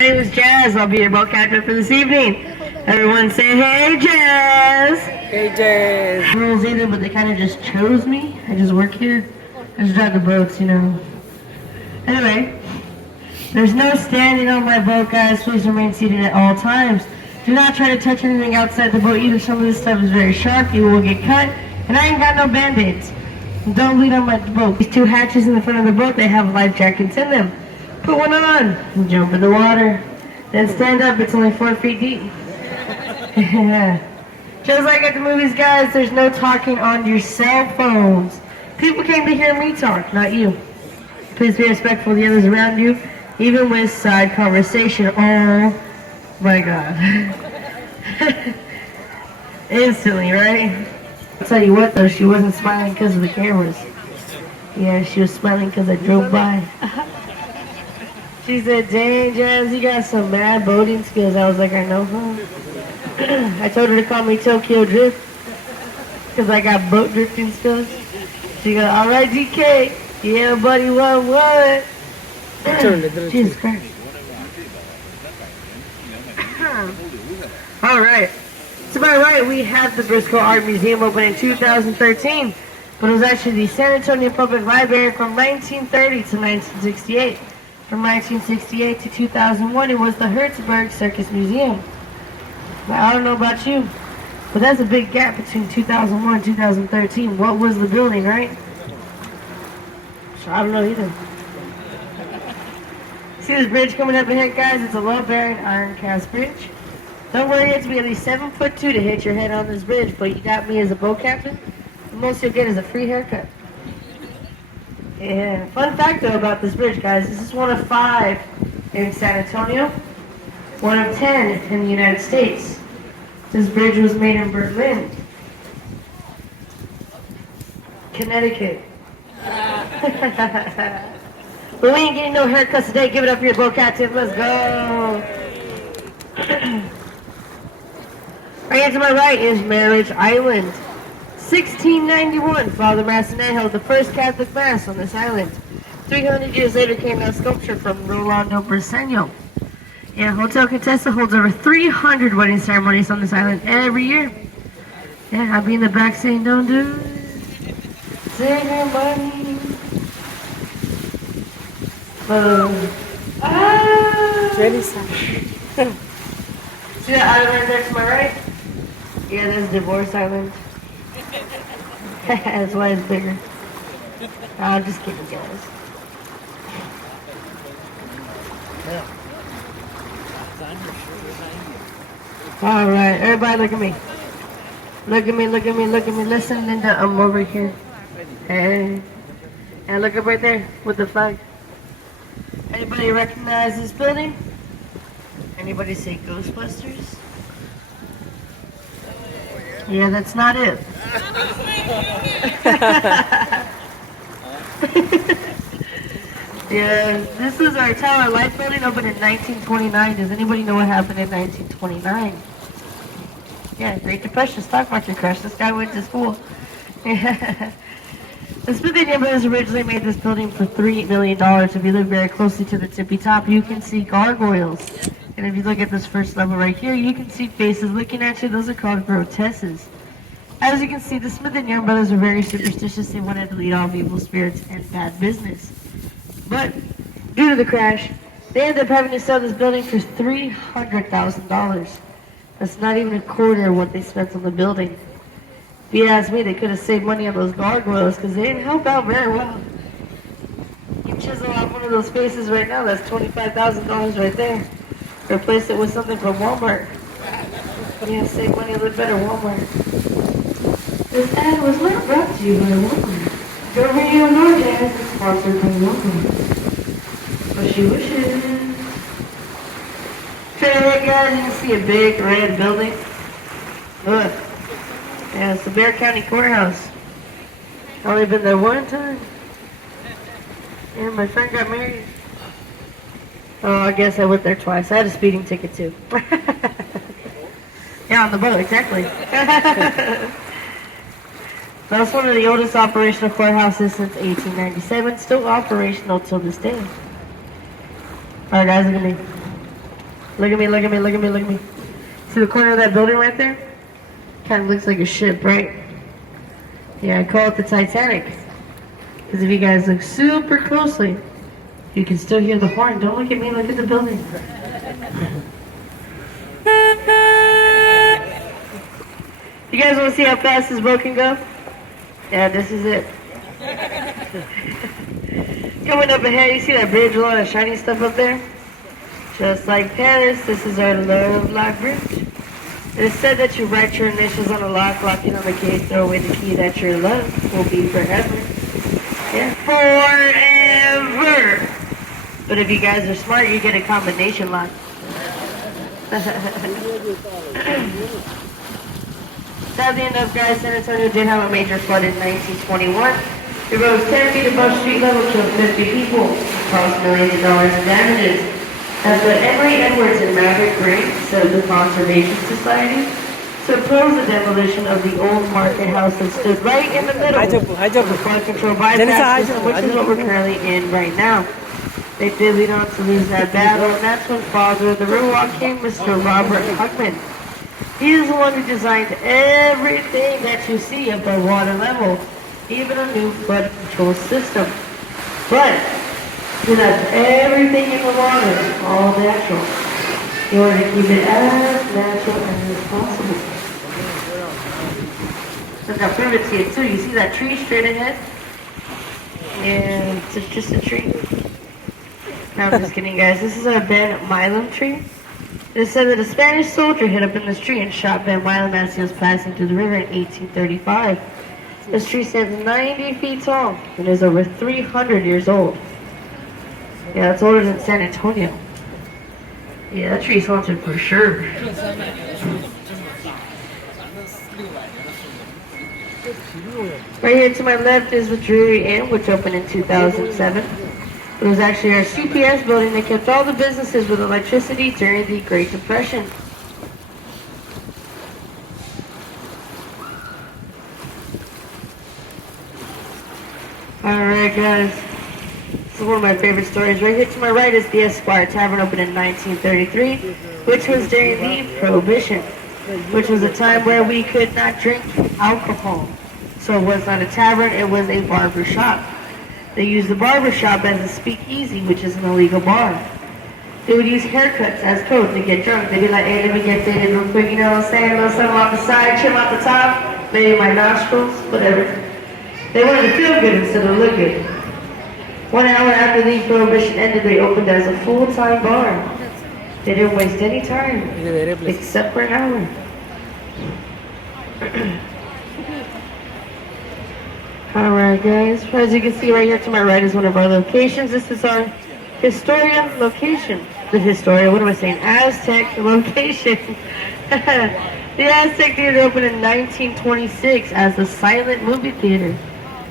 My name is Jazz. I'll be your boat captain for this evening. Everyone say, hey, Jazz. Hey, Jazz. Rules either, but they kind of just chose me. I just work here. I just drive the boats, you know. Anyway, there's no standing on my boat, guys. Please remain seated at all times. Do not try to touch anything outside the boat either. Some of this stuff is very sharp. You will get cut. And I ain't got no band-aids. Don't bleed on my boat. These two hatches in the front of the boat, they have life jackets in them. Put one on and jump in the water. Then stand up. It's only 4 feet deep. Just like at the movies, guys, there's no talking on your cell phones. People came to hear me talk, not you. Please be respectful of the others around you, even with side conversation. Oh my God. Instantly, right? I'll tell you what though, she wasn't smiling because of the cameras. Yeah, she was smiling because I drove by. She said, dang, Jazz, you got some mad boating skills. I was like, I know, huh? I told her to call me Tokyo Drift because I got boat drifting skills. She goes, all right, DK. Yeah, buddy, what? Jesus Christ. All right. To my right, we have the Briscoe Art Museum opened in 2013, but it was actually the San Antonio Public Library from 1930 to 1968. From 1968 to 2001, it was the Hertzberg Circus Museum. Now, I don't know about you, but that's a big gap between 2001 and 2013. What was the building, right? So I don't know either. See this bridge coming up ahead, guys? It's a load-bearing iron cast bridge. Don't worry, it's be at least 7'2" to hit your head on this bridge, but you got me as a boat captain. The most you'll get is a free haircut. Yeah, fun fact though about this bridge, guys, this is one of 5 in San Antonio, one of 10 in the United States. This bridge was made in Berlin, Connecticut. But we ain't getting no haircuts today. Give it up for your boat captain. Let's go. Right to my right is Marriage Island. 1691, Father Massonet held the first Catholic Mass on this island. 300 years later came that sculpture from Rolando Briseño. Yeah, Hotel Contessa holds over 300 wedding ceremonies on this island every year. Yeah, I'll be in the back saying, don't do it. Save your money. Jenny. See that island right there to my right? Yeah, that's Divorce Island. That's why it's bigger. I'm just kidding, guys. All right, everybody look at me. Look at me, look at me, look at me. Listen, Linda, I'm over here. Hey. And look up right there with the flag. Anybody recognize this building? Anybody say Ghostbusters? Yeah, that's not it. Yeah, this is our Tower Light building, opened in 1929. Does anybody know what happened in 1929? Yeah, Great Depression, stock market crash. This guy went to school. The Smithsonian Brothers originally made this building for $3 million. If you look very closely to the tippy top, you can see gargoyles. And if you look at this first level right here, you can see faces looking at you. Those are called grotesques. As you can see, the Smith & Young brothers are very superstitious. They wanted to lead off evil spirits and bad business. But due to the crash, they ended up having to sell this building for $300,000. That's not even a quarter of what they spent on the building. If you ask me, they could have saved money on those gargoyles because they didn't help out very well. You chisel out one of those faces right now, that's $25,000 right there. Replace it with something from Walmart. Yeah, save money a little better, Walmart. This ad was not brought to you by Walmart. Go Radio Nordjazz is sponsored by Walmart. But she wishes. Straight ahead, guys, you can see a big red building. Look. Yeah, it's the Bear County Courthouse. Only been there one time. Yeah, my friend got married. Oh, I guess I went there twice. I had a speeding ticket too. Yeah, on the boat, exactly. That's one of the oldest operational courthouses since 1897. Still operational till this day. Alright guys, look at me. Look at me, look at me, look at me, look at me. See the corner of that building right there? Kind of looks like a ship, right? Yeah, I call it the Titanic. Because if you guys look super closely, you can still hear the horn. Don't look at me, look at the building. You guys want to see how fast this boat can go? Yeah, this is it. Coming up ahead, you see that bridge, a lot of shiny stuff up there? Just like Paris, this is our Love Lock Bridge. It is said that you write your initials on a lock, locking on the key, throw away the key, that your love will be forever. Yeah, forever! But if you guys are smart, you get a combination lock. Sadly enough, guys, San Antonio did have a major flood in 1921. It rose 10 feet above street level, killed 50 people, caused millions of dollars in damages. As the Emory Edwards and Maverick Green said the Conservation Society to oppose the demolition of the old market house that stood right in the middle of the flood control bypass system, which is what we're currently in right now. They did lead on to lose that battle, and that's when father of the RiverWalk came, Mr. Robert Huckman. He is the one who designed everything that you see above water level, even a new flood control system. But he left everything in the water, all natural, in order to keep it as natural as possible. Look how prove it to you too. You see that tree straight ahead? And it's just a tree. No, I'm just kidding, guys. This is a Ben Milam tree. It is said that a Spanish soldier hit up in this tree and shot Ben Milam as he was passing through the river in 1835. This tree stands 90 feet tall and is over 300 years old. Yeah, it's older than San Antonio. Yeah, that tree's haunted for sure. Right here to my left is the Drury Inn, which opened in 2007. It was actually our CPS building that kept all the businesses with electricity during the Great Depression. Alright guys, this is one of my favorite stories. Right here to my right is the Esquire Tavern, opened in 1933, which was during the Prohibition, which was a time where we could not drink alcohol. So it was not a tavern, it was a barber shop. They used the barber shop as a speakeasy, which is an illegal bar. They would use haircuts as code to get drunk. They'd be like, hey, let me get faded real quick, you know what I'm saying? A little something off the side, trim off the top, maybe my nostrils, whatever. They wanted to feel good instead of look good. 1 hour after the Prohibition ended, they opened as a full-time bar. They didn't waste any time, except for an hour. Alright guys, as you can see right here to my right is one of our locations. This is our Historia location. The Historia, what am I saying? Aztec location. The Aztec Theater opened in 1926 as a silent movie theater.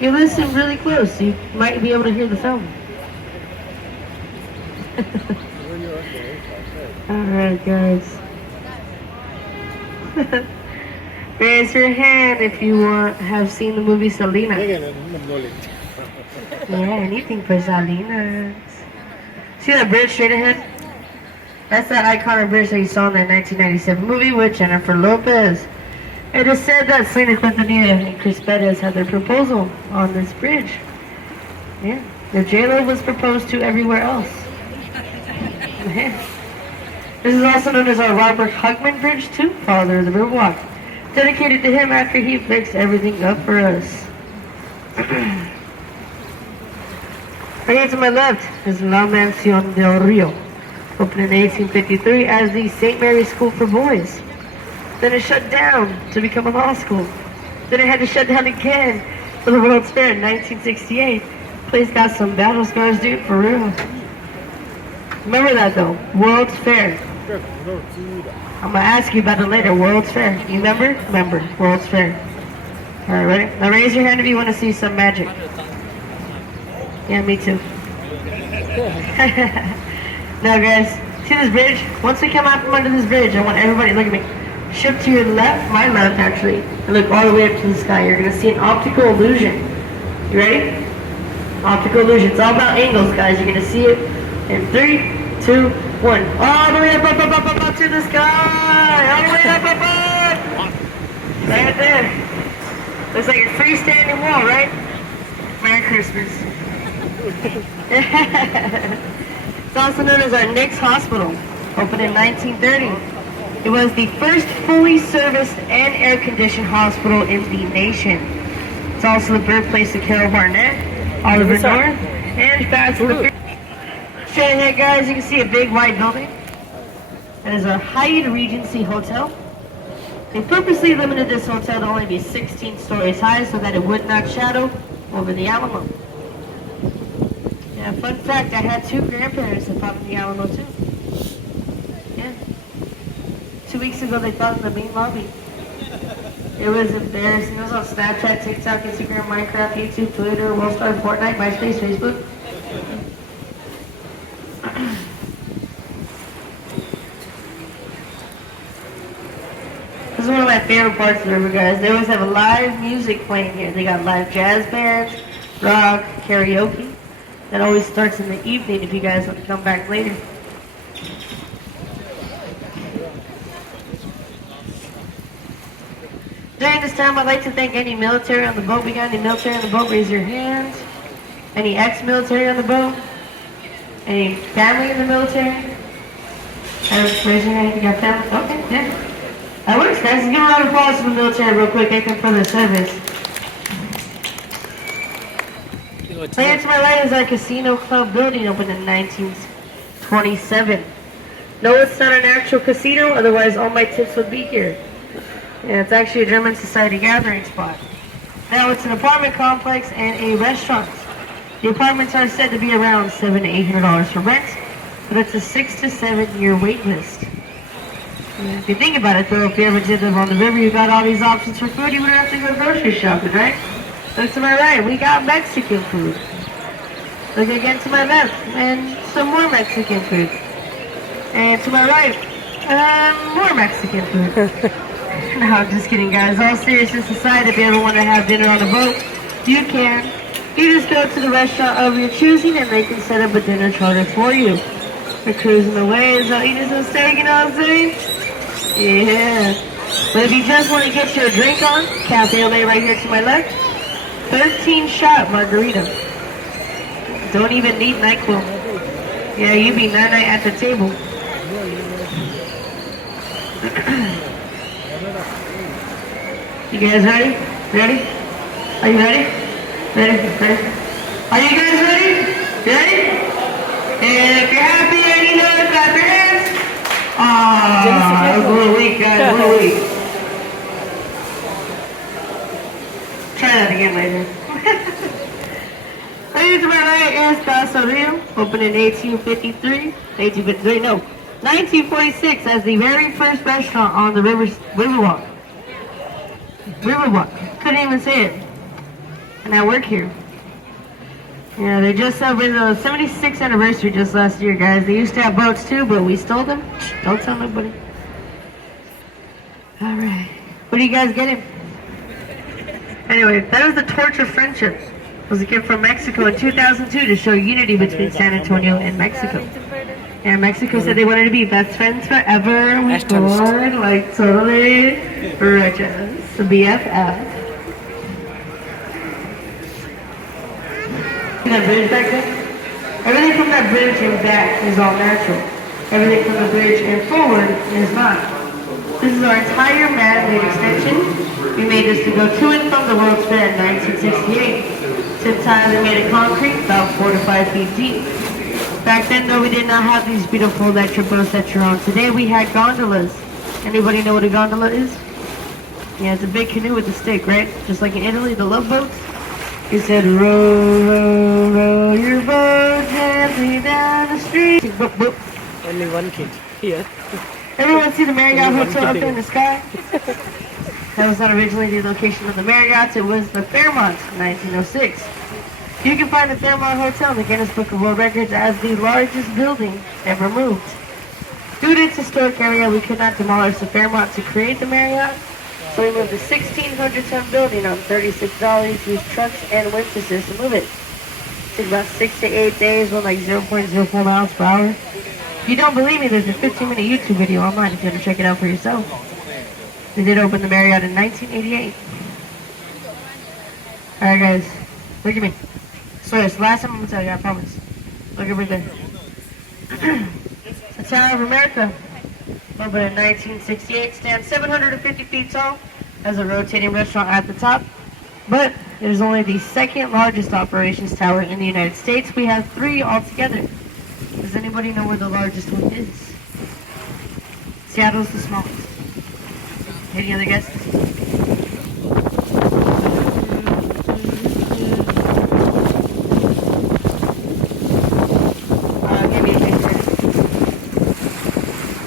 You listen really close, you might be able to hear the film. Alright guys. Raise your hand if you have seen the movie Selena. Yeah, anything for Salinas. See that bridge straight ahead? That's that iconic bridge that you saw in that 1997 movie with Jennifer Lopez. It is said that Selena Quintanilla and Chris Perez had their proposal on this bridge. Yeah, the J-Lo was proposed to everywhere else. Yeah. This is also known as our Robert Huckman Bridge too, father of the RiverWalk. Dedicated to him after he fixed everything up for us. Right here to my left is La Mansión del Rio, opened in 1853 as the St. Mary's School for Boys. Then it shut down to become a law school. Then it had to shut down again for the World's Fair in 1968. Place got some battle scars, dude, for real. Remember that though, World's Fair. I'm gonna ask you about it later, World's Fair. You remember? Remember, World's Fair. Alright, ready? Now raise your hand if you want to see some magic. Yeah, me too. Now guys, see this bridge? Once we come out from under this bridge, I want everybody, look at me. Shift to your left, my left actually, and look all the way up to the sky. You're gonna see an optical illusion. You ready? Optical illusion. It's all about angles, guys. You're gonna see it in 3, 2, One. All the way up to the sky. All the way up. Right there. Looks like a freestanding wall, right? Merry Christmas. It's also known as our Nix Hospital, opened in 1930. It was the first fully serviced and air-conditioned hospital in the nation. It's also the birthplace of Carol Barnett, Oliver North, and Fats the Straight ahead, guys, you can see a big white building. That is our Hyatt Regency Hotel. They purposely limited this hotel to only be 16 stories high so that it would not shadow over the Alamo. Yeah, fun fact, I had 2 grandparents that fought in the Alamo too. Yeah. 2 weeks ago they fought in the main lobby. It was embarrassing. It was on Snapchat, TikTok, Instagram, Minecraft, YouTube, Twitter, Worldstar, Fortnite, MySpace, Facebook. This is one of my favorite parts of the river, guys. They always have live music playing here. They got live jazz bands, rock, karaoke. That always starts in the evening if you guys want to come back later. During this time, I'd like to thank any military on the boat. We got any military on the boat? Raise your hand. Any ex-military on the boat? Any family in the military? Raise your hand if you got family. Okay, yeah. That works, guys. Let's give a round of applause to the military real quick. Thank them for their service. Right here to my right is our casino club building, opened in 1927. No, it's not an actual casino, otherwise all my tips would be here. Yeah, it's actually a German society gathering spot. Now it's an apartment complex and a restaurant. The apartments are said to be around $700 to $800 for rent, but it's a 6 to 7 year wait list. If you think about it though, if you ever did live on the river, you got all these options for food, you wouldn't have to go grocery shopping, right? Look to my right, we got Mexican food. Look again to my left, and some more Mexican food. And to my right, more Mexican food. No, I'm just kidding, guys. All seriousness aside, if you ever want to have dinner on a boat, you can. You just go to the restaurant of your choosing and they can set up a dinner charter for you. We're cruising away, so eating some steak, you know what I'm saying? Yeah. But if you just want to get your drink on, Cafe Ole right here to my left, 13-shot margarita. Don't even need NyQuil. Yeah, you be night-night at the table. You guys ready? Ready? Are you ready? Ready? Ready? Are you guys ready? Ready? And if you're happy and you know it, clap your hands. That was a little weak, guys, a little weak. Try that again later. Right to my right is Casa Rio, opened in 1946 as the very first restaurant on the RiverWalk. RiverWalk. Couldn't even say it. And I work here. Yeah, they just celebrated the 76th anniversary just last year, guys. They used to have boats too, but we stole them. Don't tell nobody. Alright. What are you guys getting? Anyway, that was the Torch of Friendship. It was a gift from Mexico in 2002 to show unity between San Antonio and Mexico. And Mexico said they wanted to be best friends forever. We born like totally righteous. The BFF. See that bridge back there? Everything from that bridge and back is all natural. Everything from the bridge and forward is not. This is our entire man-made extension. We made this to go to and from the World's Fair in 1968. Tip time, we made it concrete, about 4 to 5 feet deep. Back then, though, we did not have these beautiful electric boats that you're on. Today, we had gondolas. Anybody know what a gondola is? Yeah, it's a big canoe with a stick, right? Just like in Italy, the love boats. He said, row, row, row your boat gently down the street. Boop, boop. Only one kid here. Everyone see the Marriott Hotel up there in the sky? That was not originally the location of the Marriott. It was the Fairmont in 1906. You can find the Fairmont Hotel in the Guinness Book of World Records as the largest building ever moved. Due to its historic area, we could not demolish the Fairmont to create the Marriott. So we moved the 1,600-ton building on 36 dollies, used trucks and wind assist to move it. It took about 6 to 8 days, went like 0.04 miles per hour. If you don't believe me, there's a 15-minute YouTube video online if you want to check it out for yourself. They did open the Marriott in 1988. Alright guys, look at me. So it's the last time I'm going to tell you, I promise. Look over there. The Tower of America, opened in 1968, stands 750 feet tall, has a rotating restaurant at the top, but it is only the second largest operations tower in the United States. We have 3 altogether. Does anybody know where the largest one is? Seattle's the smallest. Any other guesses? I'll give you a hint.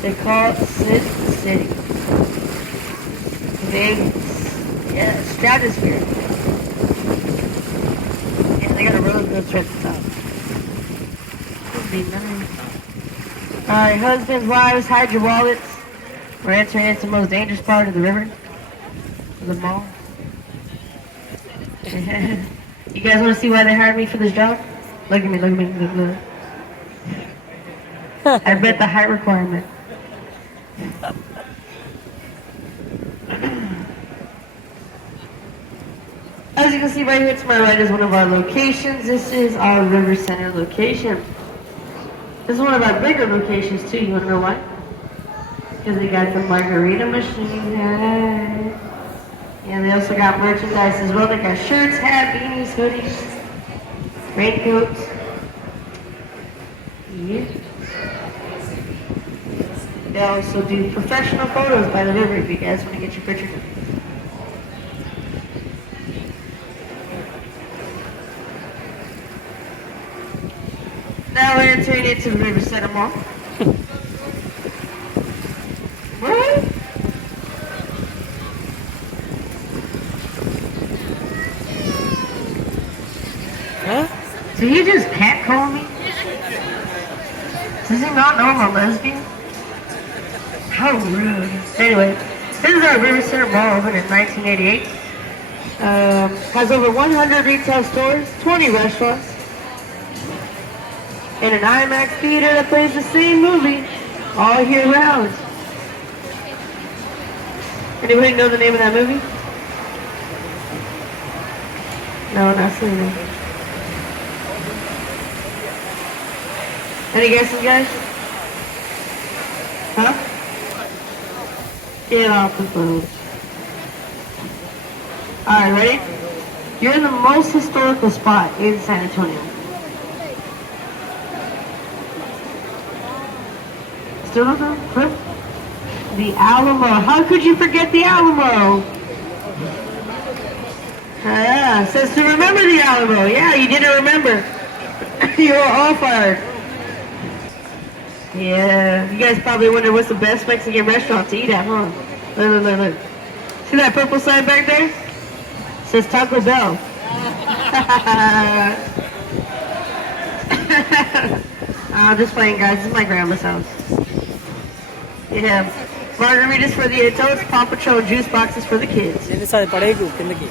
They call it Sit City. Vegas. Yeah, stratosphere. Yeah, they got a roller coaster at the top. Would be nice. Alright, husbands, wives, hide your wallets. We're entering into the most dangerous part of the river. The mall. You guys want to see why they hired me for this job? Look at me, look at me, look. I bet the height requirement. As you can see right here to my right is one of our locations. This is our River Center location. This is one of our bigger locations too. You want to know why? Because they got the margarita machine there. And they also got merchandise as well. They got shirts, hats, beanies, hoodies, raincoats. Yeah. They also do professional photos by the river if you guys want to get your picture done. Now we're entering into the River Center Mall. What? Huh? So you just catcall me? Does he not know I'm a lesbian? How rude. Anyway, this is our River Center Mall opened in 1988. Has over 100 retail stores, 20 restaurants, and an IMAX theater that plays the same movie all year round. Anybody know the name of that movie? No, not Selena. Any guesses, guys? Huh? Get off the phone. Alright, ready? You're in the most historical spot in San Antonio. Still don't know? Huh? The Alamo. How could you forget the Alamo? Yeah, says to remember the Alamo. Yeah, you didn't remember. You were all fired. Yeah, you guys probably wonder what's the best Mexican restaurant to eat at, huh? Look. See that purple sign back there? It says Taco Bell. I'm just playing, guys. This is my grandma's house. Yeah. Margaritas for the adults, Paw Patrol juice boxes for the kids. Ini saya padaiku kindaki.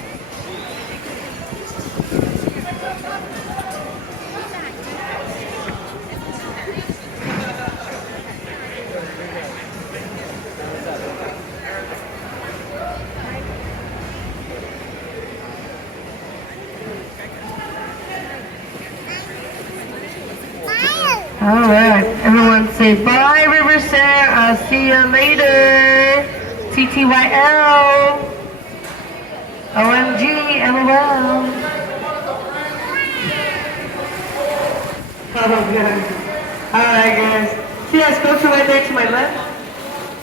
Alright, everyone say bye, River Center. I'll see you later. TTYL. OMG, LOL. Oh, God. Alright, guys. See that sculpture right there to my left?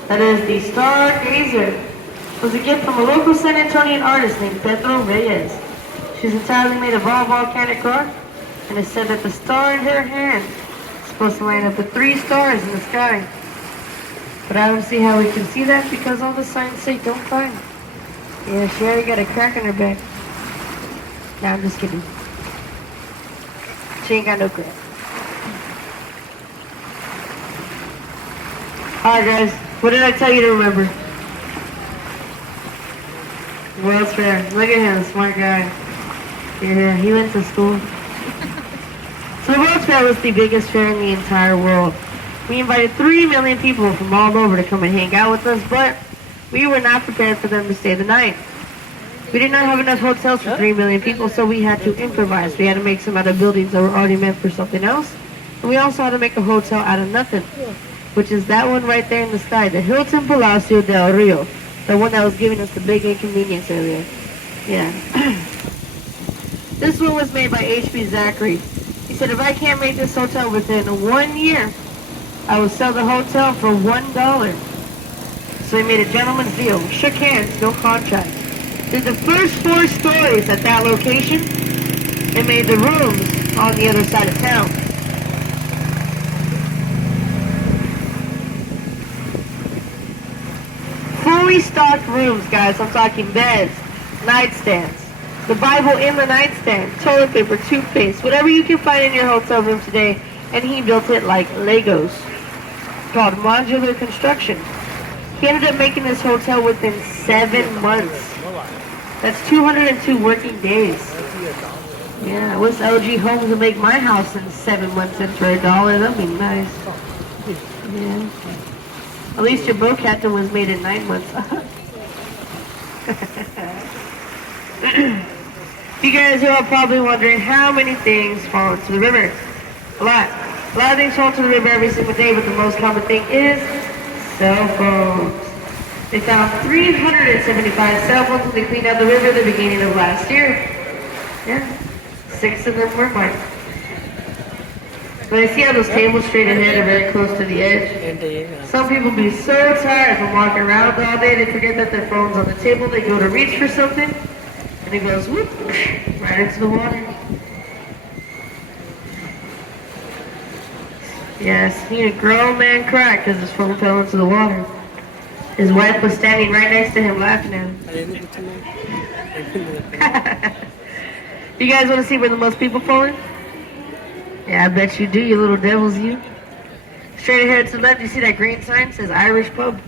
That is the Stargazer. It was a gift from a local San Antonian artist named Pedro Reyes. She's entirely made of all volcanic rock, and it's said that the star in her hand supposed to line up with 3 stars in the sky. But I don't see how we can see that because all the signs say don't climb. Yeah, she already got a crack in her back. Nah, I'm just kidding. She ain't got no crack. Alright guys, what did I tell you to remember? World's Fair. Look at him, smart guy. Yeah, he went to school. So the World's Fair was the biggest fair in the entire world. We invited 3 million people from all over to come and hang out with us, but we were not prepared for them to stay the night. We did not have enough hotels for 3 million people, so we had to improvise. We had to make some out of buildings that were already meant for something else. And we also had to make a hotel out of nothing, which is that one right there in the sky, the Hilton Palacio del Rio, the one that was giving us the big inconvenience earlier. Yeah. This one was made by H.B. Zachary. He said, if I can't make this hotel within 1 year, I will sell the hotel for $1. So he made a gentleman's deal. Shook hands, no contract. Did the first 4 stories at that location and made the rooms on the other side of town. Fully stocked rooms, guys. I'm talking beds, nightstands, the Bible in the nightstand, toilet paper, toothpaste, whatever you can find in your hotel room today, and he built it like Legos. It's called modular construction. He ended up making this hotel within 7 months. That's 202 working days. Yeah, I wish LG Homes would make my house in 7 months and for $1. That'd be nice. Yeah. At least your boat captain was made in 9 months. You guys are all probably wondering how many things fall into the river. A lot. A lot of things fall into the river every single day, but the most common thing is cell phones. They found 375 cell phones when they cleaned out the river at the beginning of last year. Yeah. 6 of them were mine. But I see how those tables straight ahead are very close to the edge. Some people be so tired from walking around all day, they forget that their phone's on the table. They go to reach for something, and it goes whoop, right into the water. Yes, he had a grown man cry because his phone fell into the water. His wife was standing right next to him laughing at him. You guys want to see where the most people fall in? Yeah, I bet you do, you little devils, you. Straight ahead to the left, you see that green sign? It says Irish Pub.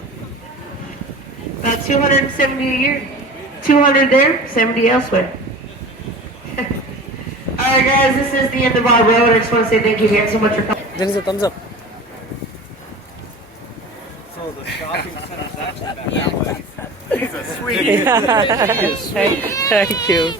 About 270 a year. 200 there, 70 elsewhere. Alright guys, this is the end of our road. I just want to say thank you again so much for coming. There's a thumbs up. So the shopping center's actually back that way. Jesus, sweet. Thank you.